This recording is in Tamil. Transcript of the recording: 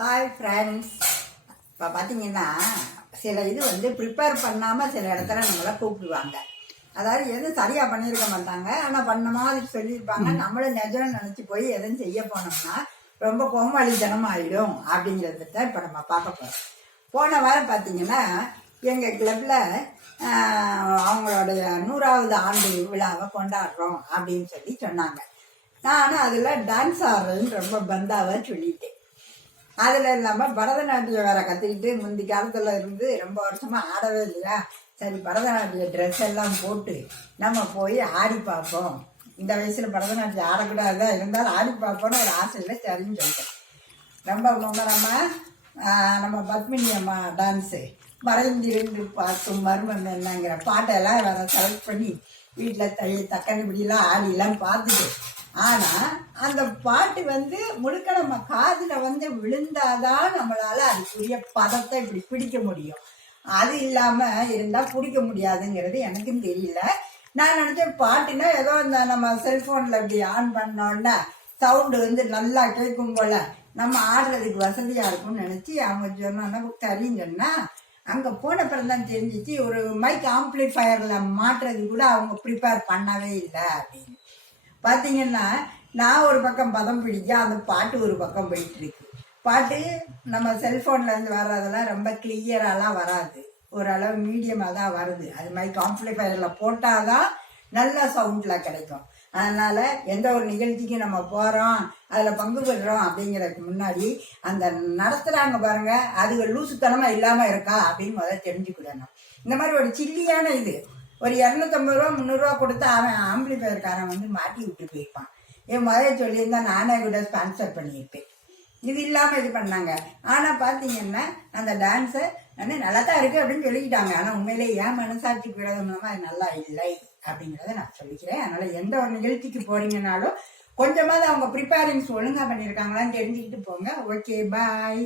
Hi friends. இப்போ பார்த்தீங்கன்னா சில இது ப்ரிப்பேர் பண்ணாமல் சில இடத்துல நம்மளை கூப்பிடுவாங்க. அதாவது எதுவும் சரியாக பண்ணியிருக்க மாட்டாங்க, ஆனால் பண்ண மாதிரி சொல்லியிருப்பாங்க. நம்மளும் நிஜம்னு நினச்சி போய் எதுவும் செய்ய போனோம்னா ரொம்ப கோமாளித்தனம் ஆகிடும் அப்படிங்கிறது தான் இப்போ நம்ம பார்க்க போகிறோம். போன வாரம் பார்த்தீங்கன்னா எங்கள் கிளப்பில் அவங்களுடைய 100வது ஆண்டு விழாவை கொண்டாடுறோம் அப்படின்னு சொல்லி சொன்னாங்க. நானும் அதில் டான்ஸ் ஆடுறதுன்னு ரொம்ப பந்தாவாக சொல்லிட்டேன். அதில் இல்லாமல் பரதநாட்டியம் வேற கற்றுக்கிட்டு முந்தி காலத்தில் இருந்து ரொம்ப வருஷமாக ஆடவே இல்லையா, சரி பரதநாட்டிய ட்ரெஸ் எல்லாம் போட்டு நம்ம போய் ஆடி பார்ப்போம். இந்த வயசில் பரதநாட்டியம் ஆடக்கூடாதுதான், இருந்தாலும் ஆடி பார்ப்போன்னு ஒரு ஆசையில் சரின்னு சொல்லிட்டேன். ரொம்ப மும்மரமாக நம்ம பத்மினி அம்மா டான்ஸு மறைந்திருந்து பார்க்கும் மர்மம் என்னங்கிற பாட்டெல்லாம் வேற செலக்ட் பண்ணி வீட்டில் தக்காளி பிடிலாம் ஆடிலாம் பார்த்துட்டு, ஆனால் அந்த பாட்டு முழுக்க நம்ம காதில் விழுந்தாதான் நம்மளால அதுக்குரிய பதத்தை இப்படி பிடிக்க முடியும். அது இல்லாமல் இருந்தால் பிடிக்க முடியாதுங்கிறது எனக்கும் தெரியல. நான் நினச்சேன் பாட்டுன்னா ஏதோ இந்த நம்ம செல்ஃபோனில் இப்படி ஆன் பண்ணோன்னா சவுண்டு நல்லா கேட்கும் போல நம்ம ஆடுறதுக்கு வசதியாக இருக்கும்னு நினச்சி அவங்க சொன்னா சரின்னு சொன்னால், அங்கே போன பிறகு தான் தெரிஞ்சிச்சு ஒரு மைக் ஆம்ப்ளிஃபயரில் மாட்டுறது கூட அவங்க ப்ரிப்பேர் பண்ணவே இல்லை அப்படின்னு. பார்த்தீங்கன்னா நான் ஒரு பக்கம் பதம் பிடிக்க, அந்த பாட்டு ஒரு பக்கம் போயிட்டு இருக்கு. பாட்டு நம்ம செல்ஃபோன்லேருந்து வர்றதெல்லாம் ரொம்ப கிளியராலாம் வராது, ஓரளவு மீடியமாக தான் வருது. அது மாதிரி ஆம்ப்ளிஃபயரில் போட்டால் தான் நல்ல சவுண்டில் கிடைக்கும். அதனால் எந்த ஒரு நிகழ்ச்சிக்கு நம்ம போகிறோம், அதில் பங்கு பெறுறோம் அப்படிங்கிறதுக்கு முன்னாடி அந்த நடத்துகிறாங்க பாருங்கள், அது ஒரு லூசுத்தனமாக இல்லாமல் இருக்கா அப்படின்னு முதல்ல தெரிஞ்சுக்கிடணும். இந்த மாதிரி ஒரு சில்லியான இது ஒரு 250 ரூபா 300 ரூபா கொடுத்து அவன் ஆம்பிளிஃபயர்காரன் மாட்டி விட்டு போயிருப்பான். என் முதல்ல சொல்லியிருந்தா நானே கூட ஸ்பான்சர் பண்ணியிருப்பேன். இது இல்லாமல் இது பண்ணாங்க. ஆனால் பார்த்தீங்கன்னா அந்த டான்ஸை நல்லா தான் இருக்குது அப்படின்னு சொல்லிக்கிட்டாங்க. ஆனால் உண்மையிலே ஏன் மனசாட்சிக்கு விரோதமாக அது நல்லா இல்லை அப்படிங்கிறத நான் சொல்லிக்கிறேன். அதனால் எந்த ஒரு நிகழ்ச்சிக்கு போகிறீங்கனாலும் கொஞ்சமாவது அவங்க ப்ரிப்பேரிங்ஸ் ஒழுங்காக பண்ணியிருக்காங்களான்னு தெரிஞ்சுக்கிட்டு போங்க. ஓகே, பாய்.